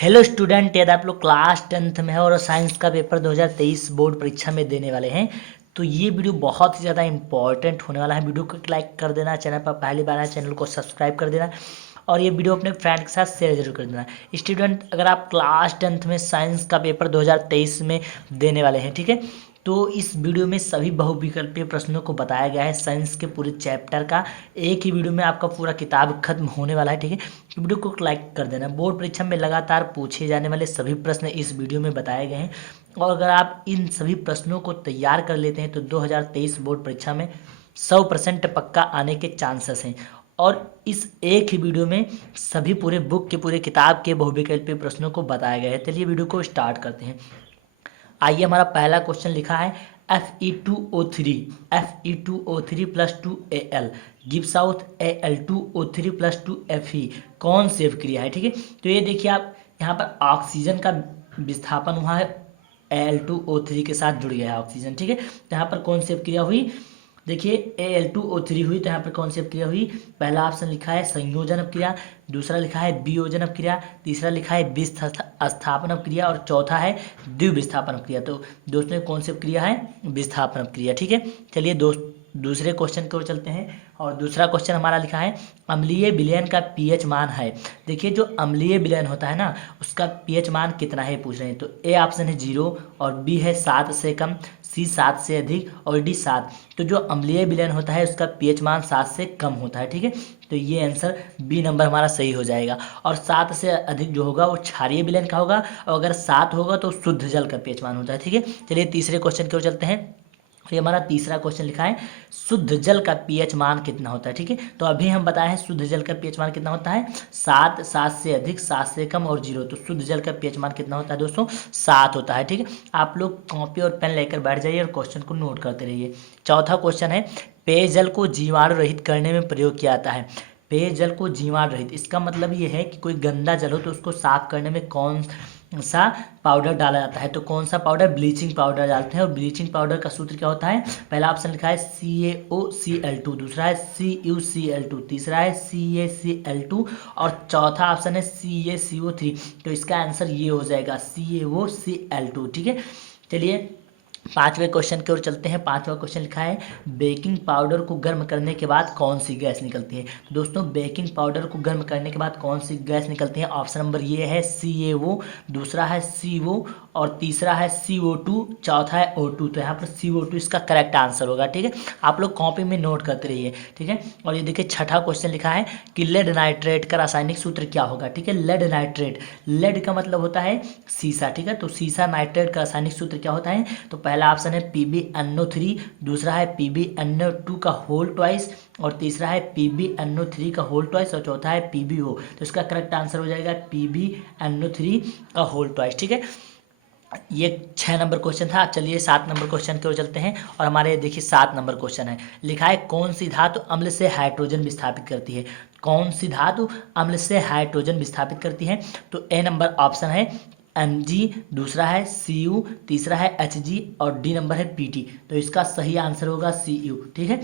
Hello student, यदि आप लोग क्लास 10th में है और साइंस का पेपर 2023 बोर्ड परीक्षा में देने वाले हैं तो ये वीडियो बहुत ही ज़्यादा इंपॉर्टेंट होने वाला है। वीडियो को लाइक कर देना, चैनल पर पहली बार आए चैनल को सब्सक्राइब कर देना और ये वीडियो अपने फ्रेंड के साथ शेयर जरूर कर देना। स्टूडेंट, अगर आप क्लास 10th में साइंस का पेपर 2023 में देने वाले हैं, ठीक है, तो इस वीडियो में सभी बहुविकल्पीय प्रश्नों को बताया गया है। साइंस के पूरे चैप्टर का एक ही वीडियो में आपका पूरा किताब खत्म होने वाला है, ठीक है। वीडियो को लाइक कर देना। बोर्ड परीक्षा में लगातार पूछे जाने वाले सभी प्रश्न इस वीडियो में बताए गए हैं और अगर आप इन सभी प्रश्नों को तैयार कर लेते हैं तो 2023 बोर्ड परीक्षा में 100% पक्का आने के चांसेस हैं। और इस एक ही वीडियो में सभी पूरे बुक के पूरे किताब के बहुविकल्पीय प्रश्नों को बताया गया है। चलिए वीडियो को स्टार्ट करते हैं। आइए, हमारा पहला क्वेश्चन लिखा है Fe2O3 plus 2Al gives out Al2O3 plus 2Fe कौन सी अभिक्रिया है, ठीक है। तो ये देखिए, आप यहाँ पर ऑक्सीजन का विस्थापन हुआ है, Al2O3 के साथ जुड़ गया है ऑक्सीजन, ठीक है। तो यहाँ पर कौन सी अभिक्रिया हुई, देखिए Al2O3 हुई, तो यहाँ पर कौन सी अपक्रिया हुई। पहला ऑप्शन लिखा है संयोजन अपक्रिया, दूसरा लिखा है वियोजन अपक्रिया, तीसरा लिखा है विस्थापन अपक्रिया और चौथा है द्विविस्थापन अपक्रिया। तो दोस्तों ये कौन सी अपक्रिया है, विस्थापन अपक्रिया, ठीक है। चलिए दूसरे क्वेश्चन की ओर चलते हैं और दूसरा क्वेश्चन हमारा लिखा है अम्लीय विलयन का पीएच मान है। देखिए, जो अम्लीय विलयन होता है ना उसका पीएच मान कितना है पूछ रहे हैं। तो ए ऑप्शन है 0 और बी है 7 से कम, सी 7 से अधिक और डी 7। तो जो अम्लीय विलयन होता है उसका पीएच मान 7 से कम होता है, ठीक है। तो ये आंसर बी नंबर हमारा सही हो जाएगा। और 7 से अधिक जो होगा वो क्षारीय विलयन का होगा और अगर 7 होगा तो शुद्ध जल का पीएच मान होता है, ठीक है। चलिए तीसरे क्वेश्चन की ओर चलते हैं। ये हमारा तीसरा क्वेश्चन लिखा है शुद्ध जल का पीएच मान कितना होता है, ठीक है। तो अभी हम बताए हैं शुद्ध जल का पीएच मान कितना होता है 7, 7 से अधिक, 7 से कम और 0। तो शुद्ध जल का पीएच मान कितना होता है दोस्तों, 7 होता है, ठीक है। आप लोग कॉपी और पेन लेकर बैठ जाइए और क्वेश्चन को नोट करते रहिए। चौथा क्वेश्चन है पेयजल को जीवाणु रहित करने में प्रयोग किया जाता है। पेयजल को जीवाणु रहित, इसका मतलब ये है कि कोई गंदा जल हो तो उसको साफ करने में कौन सा पाउडर डाला जाता है। तो कौन सा पाउडर, ब्लीचिंग पाउडर डालते हैं। और ब्लीचिंग पाउडर का सूत्र क्या होता है, पहला ऑप्शन लिखा है CaOCl2, दूसरा है CuCl2, तीसरा है CaCl2 और चौथा ऑप्शन है CaCO3। तो इसका आंसर ये हो जाएगा CaOCl2, ठीक है। चलिए पांचवें क्वेश्चन की ओर चलते हैं। पांचवा क्वेश्चन लिखा है बेकिंग पाउडर को गर्म करने के बाद कौन सी गैस निकलती है। तो दोस्तों बेकिंग पाउडर को गर्म करने के बाद कौन सी गैस निकलती है। ऑप्शन नंबर ये है CaO, दूसरा है CO और तीसरा है CO2, चौथा है O2। तो यहाँ पर CO2 इसका करेक्ट आंसर होगा, ठीक है। आप लोग कॉपी में नोट करते रहिए, ठीक है। और ये देखिए छठा क्वेश्चन लिखा है कि लेड नाइट्रेट का रासायनिक सूत्र क्या होगा, ठीक है। लेड नाइट्रेट, लेड का मतलब होता है सीसा, ठीक है। तो सीसा नाइट्रेट का रासायनिक सूत्र क्या होता है। तो पहला ऑप्शन है PbNO3, दूसरा है PbNO2 का होल ट्वाइस और तीसरा है PbNO3 का होल ट्वाइस और चौथा है PbO। तो इसका करेक्ट आंसर हो जाएगा PbNO3 का होल ट्वाइस, ठीक है। ये 6 नंबर क्वेश्चन था। चलिए 7 नंबर क्वेश्चन की ओर चलते हैं और हमारे देखिए 7 नंबर क्वेश्चन है लिखा है कौन सी धातु अम्ल से हाइड्रोजन विस्थापित करती है। कौन सी धातु अम्ल से हाइड्रोजन विस्थापित करती है। तो ए नंबर ऑप्शन है Mg, दूसरा है Cu, तीसरा है Hg और डी नंबर है Pt। तो इसका सही आंसर होगा Cu, ठीक है।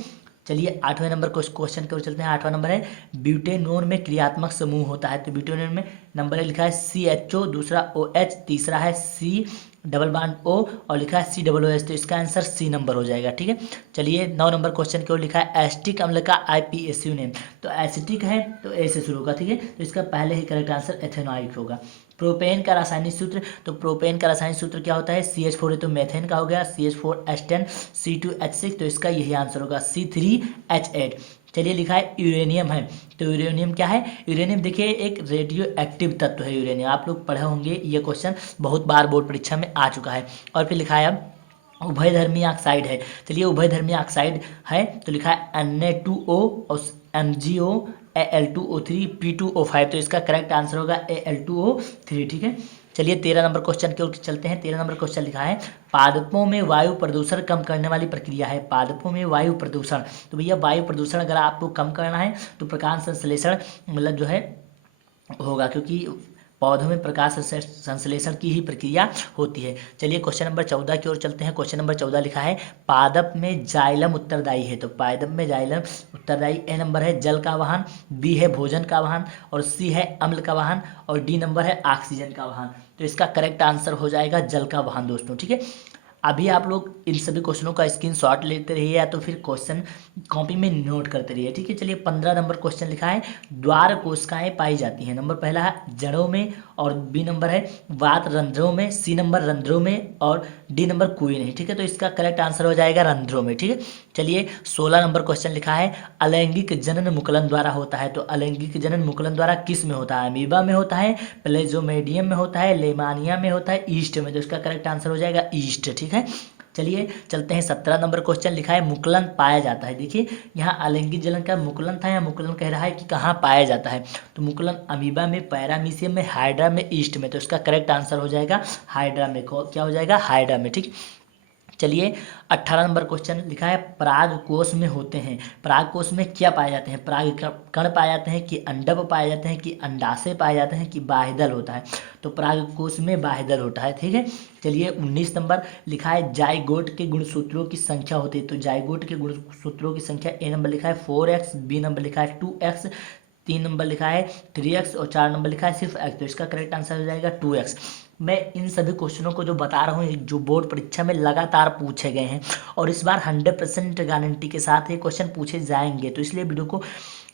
चलिए 8वें नंबर क्वेश्चन की ओर चलते हैं। 8वां नंबर है ब्यूटेनोन में क्रियात्मक समूह होता है। तो ब्यूटेनोन में नंबर लिखा है CHO, दूसरा OH, तीसरा है C डबल बॉन्ड O और लिखा है COOH। तो इसका आंसर सी नंबर हो जाएगा, ठीक है। चलिए 9 नंबर क्वेश्चन की ओर लिखा है एसिटिक अम्ल का IPSU नेम। तो एसिटिक है तो ए से शुरू होगा, ठीक है। तो इसका पहले ही करेक्ट आंसर एथेनॉइक होगा। प्रोपेन का रासायनिक सूत्र, तो प्रोपेन का रासायनिक सूत्र क्या होता है CH4 है तो मेथेन का हो गया CH4H10 C2H6। तो इसका यही आंसर होगा C3H8। चलिए लिखा है यूरेनियम है। तो यूरेनियम क्या है, यूरेनियम देखिए एक रेडियो एक्टिव तत्व है यूरेनियम। आप लोग पढ़े होंगे, ये क्वेश्चन बहुत बार बोर्ड परीक्षा में आ चुका है। और फिर लिखा है अब उभयधर्मी ऑक्साइड है। चलिए उभयधर्मी ऑक्साइड है तो लिखा है Na2O और MgO Al2O3 P2O5। तो इसका करेक्ट आंसर होगा Al2O3, ठीक है। चलिए 13 नंबर क्वेश्चन की ओर चलते हैं। 13 नंबर क्वेश्चन लिखा है पादपों में वायु प्रदूषण कम करने वाली प्रक्रिया है। पादपों में वायु प्रदूषण, तो भैया वायु प्रदूषण अगर आपको कम करना है तो प्रकाश संश्लेषण मतलब जो है होगा, क्योंकि पौधों में प्रकाश संश्लेषण की ही प्रक्रिया होती है। चलिए क्वेश्चन नंबर 14 की ओर चलते हैं। क्वेश्चन नंबर 14 लिखा है पादप में जाइलम उत्तरदायी है। तो पादप में जाइलम उत्तरदायी, ए नंबर है जल का वाहन, बी है भोजन का वाहन, और सी है अम्ल का वाहन, और डी नंबर है ऑक्सीजन का वाहन। तो इसका करेक्ट आंसर हो जाएगा जल का वाहन दोस्तों। ठीक है, अभी आप लोग इन सभी क्वेश्चनों का स्क्रीनशॉट लेते रहिए या तो फिर क्वेश्चन कॉपी में नोट करते रहिए। ठीक है, चलिए 15 नंबर क्वेश्चन लिखा है द्वार कोशिकाएं पाई जाती हैं। नंबर पहला है जड़ों में, और बी नंबर है वात रंध्रों में, सी नंबर रंध्रों में, और डी नंबर कोई नहीं। ठीक है, तो इसका करेक्ट आंसर हो जाएगा रंध्रों में। ठीक है, चलिए 16 नंबर क्वेश्चन लिखा है अलैंगिक जनन मुकुलन द्वारा होता है। तो अलैंगिक जनन मुकुलन द्वारा किस में होता है? अमीबा में होता है, प्लेजोमेडियम में होता है, लेमानिया में होता है, ईस्ट में। तो इसका करेक्ट आंसर हो जाएगा ईस्ट। ठीक है, चलिए चलते हैं 17 नंबर क्वेश्चन लिखा है मुकुलन पाया जाता है। देखिए यहाँ अलैंगिक जनन का मुकुलन था, या मुकुलन कह रहा है कि कहाँ पाया जाता है। तो मुकुलन अमीबा में, पैरामीशियम में, हाइड्रा में, ईस्ट में। तो इसका करेक्ट आंसर हो जाएगा हाइड्रा में। क्या हो जाएगा? हाइड्रा में। ठीक, चलिए 18 नंबर क्वेश्चन लिखा है पराग कोश में होते हैं। पराग कोश में क्या पाए जाते हैं? पराग कण पाए जाते हैं, कि अंडक पाए जाते हैं, कि अंडाशय पाए जाते हैं, कि बाह्यदल होता है? तो पराग कोश में बाह्यदल होता है। ठीक है, चलिए 19 नंबर लिखा है जाइगोट के गुणसूत्रों की संख्या होती है। तो जाइगोट के गुणसूत्रों की संख्या, ए नंबर लिखा है 4x, बी नंबर लिखा है 2x, 3 नंबर लिखा है 3x, और 4 नंबर लिखा है सिर्फ x। तो इसका करेक्ट आंसर हो जाएगा 2x। मैं इन सभी क्वेश्चनों को जो बता रहा हूँ जो बोर्ड परीक्षा में लगातार पूछे गए हैं, और इस बार 100% गारंटी के साथ ये क्वेश्चन पूछे जाएंगे। तो इसलिए वीडियो को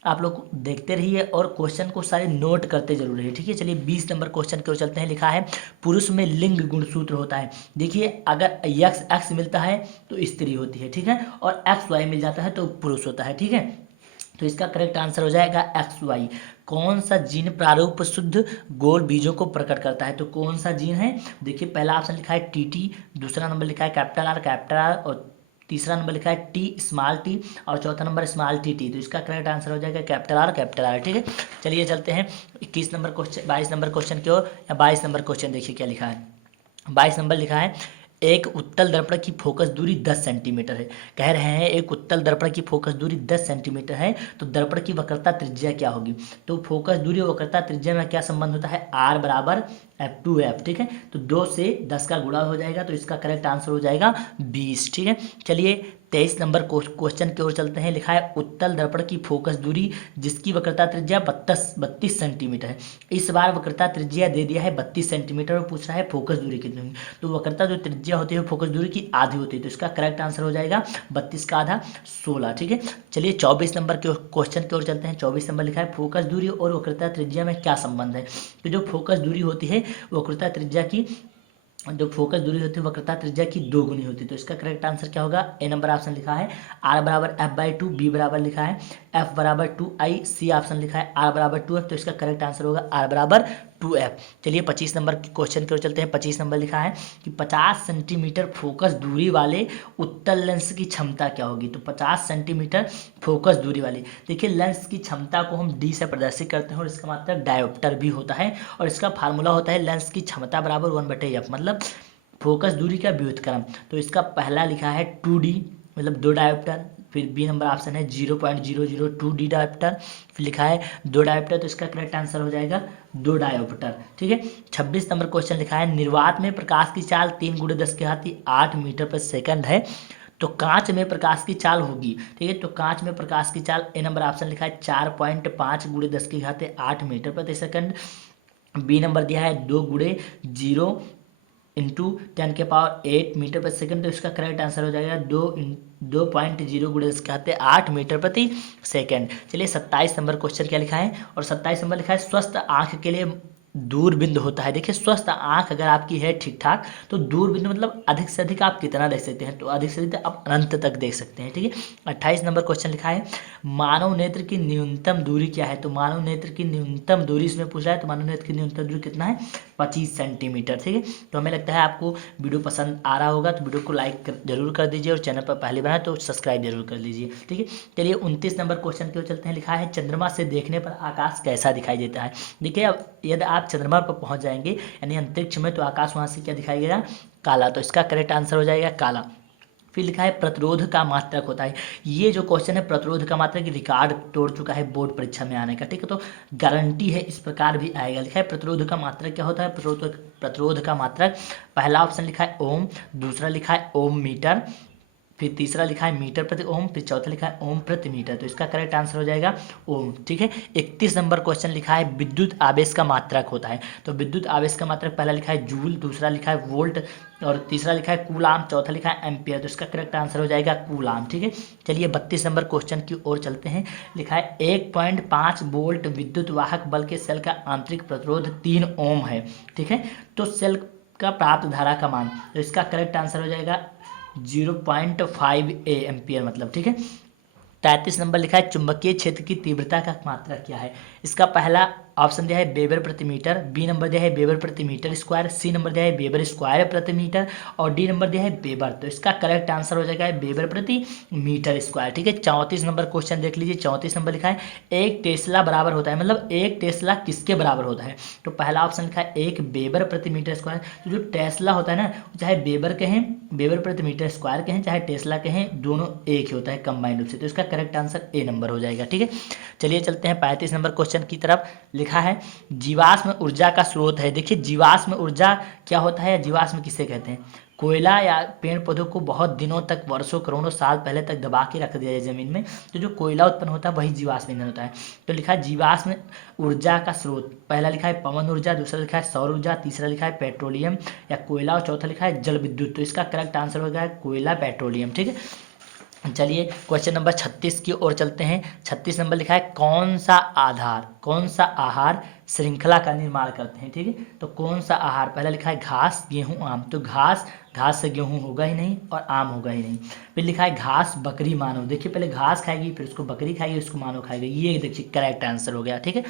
आप लोग देखते रहिए और क्वेश्चन को सारे नोट करते जरूर रहिए। ठीक है, चलिए 20 नंबर क्वेश्चन की ओर चलते हैं। लिखा है पुरुष में लिंग गुणसूत्र होता है। देखिए अगर x मिलता है तो स्त्री होती है। ठीक है, और XY मिल जाता है तो पुरुष होता है। ठीक है, तो इसका करेक्ट आंसर हो जाएगा XY। कौन सा जीन प्रारूप शुद्ध गोल बीजों को प्रकट करता है? तो कौन सा जीन है? देखिए पहला ऑप्शन लिखा है TT, दूसरा नंबर लिखा है कैपिटल R, और तीसरा नंबर लिखा है T स्मॉल t, और चौथा नंबर स्मॉल TT। तो इसका करेक्ट आंसर हो जाएगा कैपिटल R। ठीक है, चलिए चलते हैं 21 नंबर क्वेश्चन 22 नंबर क्वेश्चन की ओर। या 22 नंबर क्वेश्चन देखिए क्या लिखा है। 22 नंबर लिखा है एक उत्तल दर्पण की फोकस दूरी 10 सेंटीमीटर है। कह रहे हैं एक उत्तल दर्पण की फोकस दूरी 10 सेंटीमीटर है, तो दर्पण की वक्रता त्रिज्या क्या होगी? तो फोकस दूरी और वक्रता त्रिज्या में क्या संबंध होता है? R बराबर F2F। ठीक है, तो 2 से 10 का गुणा हो जाएगा। तो इसका करेक्ट आंसर हो जाएगा 20। ठीक है, चलिए 23 नंबर क्वेश्चन की ओर चलते हैं। लिखा है उत्तल दर्पण की फोकस दूरी जिसकी वक्रता त्रिज्या 32 सेंटीमीटर है। इस बार वक्रता त्रिज्या दे दिया है 32 सेंटीमीटर, और पूछ रहा है फोकस दूरी कितनी होगी। तो वक्रता जो त्रिज्या होती है फोकस दूरी की आधी होती है। तो इसका करेक्ट आंसर हो जाएगा 32 का आधा 16। ठीक है, चलिए 24 नंबर के क्वेश्चन की ओर चलते हैं। 24 नंबर लिखा है फोकस दूरी और वक्रता त्रिज्या में क्या संबंध है? तो जो फोकस दूरी होती है वक्रता त्रिज्या की, जो फोकस दूरी होती है वक्रता त्रिज्या की 2 गुनी होती है। तो इसका करेक्ट आंसर क्या होगा? ए नंबर ऑप्शन लिखा है R बराबर F/2, बी बराबर लिखा है F बराबर 2I, सी ऑप्शन लिखा है R बराबर 2F। तो इसका करेक्ट आंसर होगा R बराबर 2F। चलिए 25 नंबर क्वेश्चन की ओर चलते हैं। 25 नंबर लिखा है कि 50 सेंटीमीटर फोकस दूरी वाले उत्तल लेंस की क्षमता क्या होगी? तो 50 सेंटीमीटर फोकस दूरी वाली, देखिए लेंस की क्षमता को हम D से प्रदर्शित करते हैं, और इसका मतलब डायोप्टर भी होता है, और इसका फार्मूला होता है लेंस की क्षमता बराबर 1/f, मतलब फोकस दूरी का व्युत्क्रम। तो इसका पहला लिखा है 2D, मतलब 2 डायोप्टर। फिर बी नंबर ऑप्शन है 0.002D डायोप्टर। फिर लिखा है 2 डायोप्टर। तो इसका करेक्ट आंसर हो जाएगा 2 डायोप्टर। ठीक है, 26 नंबर क्वेश्चन लिखा है निर्वात में प्रकाश की चाल 3 × 10⁸ मीटर पर सेकंड है, तो कांच में प्रकाश की चाल होगी। ठीक है, तो कांच में प्रकाश की चाल, ए नंबर ऑप्शन लिखा है 4.5 × 10⁸ मीटर प्रति सेकंड। बी नंबर दिया है 2 × 0 × 10⁸ मीटर प्रति सेकंड। तो इसका करेक्ट आंसर हो जाएगा 2.0 × 10⁸ मीटर प्रति सेकंड। चलिए 27 नंबर क्वेश्चन क्या लिखा है, और 27 नंबर लिखा है स्वस्थ आंख के लिए दूरबीन होता है। देखिए स्वस्थ आंख अगर आपकी है ठीक ठाक, तो दूरबीन मतलब अधिक से अधिक आप कितना देख सकते हैं? तो अधिक से अधिक आप अनंत तक देख सकते हैं। ठीक है, 28 नंबर क्वेश्चन लिखा है मानव नेत्र की न्यूनतम दूरी क्या है? तो मानव नेत्र की न्यूनतम दूरी इसमें पूछ रहा है। तो मानव नेत्र की न्यूनतम दूरी कितना है? 25 सेंटीमीटर। ठीक है, तो हमें लगता है आपको वीडियो पसंद आ रहा होगा, तो वीडियो को लाइक जरूर कर दीजिए, और चैनल पर पहली बार है तो सब्सक्राइब जरूर कर लीजिए। ठीक है, चलिए 29 नंबर क्वेश्चन की ओर चलते हैं। लिखा है चंद्रमा से देखने पर आकाश कैसा दिखाई देता है? देखिए अब यदि आप चंद्रमा पर पहुंच जाएंगे यानी अंतरिक्ष में, तो आकाश वहां से क्या दिखाई देगा? काला। तो इसका करेक्ट आंसर हो जाएगा काला। फिर लिखा है प्रतिरोध का मात्रक होता है। ये जो क्वेश्चन है प्रतिरोध का मात्रक रिकॉर्ड तोड़ चुका है बोर्ड परीक्षा में आने का, ठीक है, तो गारंटी है इस प्रकार भी आएगा। लिखा है प्रतिरोध का मात्रक क्या होता है, प्रतिरोध का मात्रक, पहला ऑप्शन लिखा है ओम, दूसरा लिखा है ओम मीटर, फिर तीसरा लिखा है मीटर प्रति ओम, फिर चौथा लिखा है ओम प्रति मीटर। तो इसका करेक्ट आंसर हो जाएगा ओम, ठीक है। 31 नंबर क्वेश्चन लिखा है विद्युत आवेश का मात्रक होता है। तो विद्युत आवेश का मात्रक पहला लिखा है जूल, दूसरा लिखा है वोल्ट, और तीसरा लिखा है कूलाम, चौथा लिखा है एम्पियर। तो इसका करेक्ट आंसर हो जाएगा कूलाम, ठीक है। चलिए 32 नंबर क्वेश्चन की ओर चलते हैं। लिखा है 1.5 वोल्ट विद्युत वाहक बल के सेल का आंतरिक प्रतिरोध 3 ओम है, ठीक है। तो सेल का प्राप्त धारा का मान, तो इसका करेक्ट आंसर हो जाएगा 0.5 एम्पियर मतलब, ठीक है। 33 नंबर लिखा है चुंबकीय क्षेत्र की तीव्रता का मात्रा क्या है। इसका पहला ऑप्शन दिया है वेबर प्रति मीटर, बी नंबर दिया है वेबर प्रति मीटर स्क्वायर, सी नंबर दिया है वेबर स्क्वायर प्रति मीटर, और डी नंबर दिया है वेबर। तो इसका करेक्ट आंसर हो जाएगा वेबर प्रति मीटर स्क्वायर, ठीक है। 34 नंबर क्वेश्चन देख लीजिए। 34 नंबर लिखा है एक टेस्ला बराबर होता है, मतलब एक टेस्ला किसके बराबर होता है। तो पहला ऑप्शन लिखा है एक वेबर प्रति मीटर स्क्वायर। तो जो टेस्ला होता है ना, चाहे वेबर कहें, वेबर प्रति मीटर स्क्वायर कहें, चाहे टेस्ला कहें, दोनों एक ही होता है कंबाइंड रूप से। तो इसका करेक्ट आंसर ए नंबर हो जाएगा, ठीक है। चलिए चलते हैं 35 नंबर क्वेश्चन की तरफ। लिखा है जीवाश्म ऊर्जा का स्रोत है। देखिए जीवाश्म ऊर्जा क्या होता है, जीवाश्म किसे कहते हैं। कोयला या पेड़ पौधों को बहुत दिनों तक, वर्षों करोड़ों साल पहले तक दबा के रख दिया जाए जमीन में, तो जो कोयला उत्पन्न होता है वही जीवाश्म ईंधन होता है। तो लिखा है जीवाश्म ऊर्जा का स्रोत, पहला लिखा है पवन ऊर्जा, दूसरा लिखा है सौर ऊर्जा, तीसरा लिखा है पेट्रोलियम या कोयला, और चौथा लिखा है जल विद्युत। तो इसका करेक्ट आंसर हो गया कोयला पेट्रोलियम, ठीक है। चलिए क्वेश्चन नंबर 36 की ओर चलते हैं। 36 नंबर लिखा है कौन सा आहार श्रृंखला का निर्माण करते हैं, ठीक है। तो कौन सा आहार, पहला लिखा है घास, गेहूं, आम। तो घास से गेहूं होगा ही नहीं और आम होगा ही नहीं। फिर लिखा है घास, बकरी, मानव। देखिए पहले घास खाएगी, फिर उसको बकरी खाएगी, उसको मानव खाएगी। ये देखिए करेक्ट आंसर हो गया, ठीक है।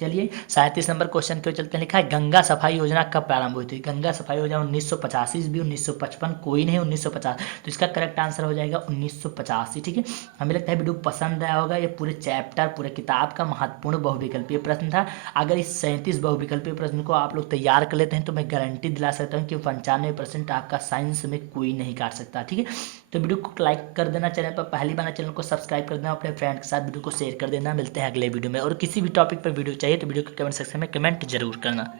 चलिए 37 नंबर क्वेश्चन के चलते हैं। लिखा है गंगा सफाई योजना कब प्रारंभ हुई थी। गंगा सफाई योजना 1985 ईस्वी, 1955, कोई नहीं 1950। तो इसका करेक्ट आंसर हो जाएगा 1985, ठीक है। हमें लगता है वीडियो पसंद आया होगा। ये पूरे चैप्टर, पूरे किताब का महत्वपूर्ण बहुविकल्पीय प्रश्न था। अगर इस 37 बहुविकल्पीय प्रश्न को आप लोग तैयार कर लेते हैं तो मैं गारंटी दिला सकता हूँ कि 95% आपका साइंस में कोई नहीं काट सकता, ठीक है। तो वीडियो को लाइक कर देना, चैनल पर पहली बार चैनल को सब्सक्राइब कर देना, अपने फ्रेंड के साथ वीडियो को शेयर कर देना। मिलते हैं अगले वीडियो में, और किसी भी टॉपिक पर वीडियो चाहिए तो वीडियो के कमेंट सेक्शन में कमेंट जरूर करना।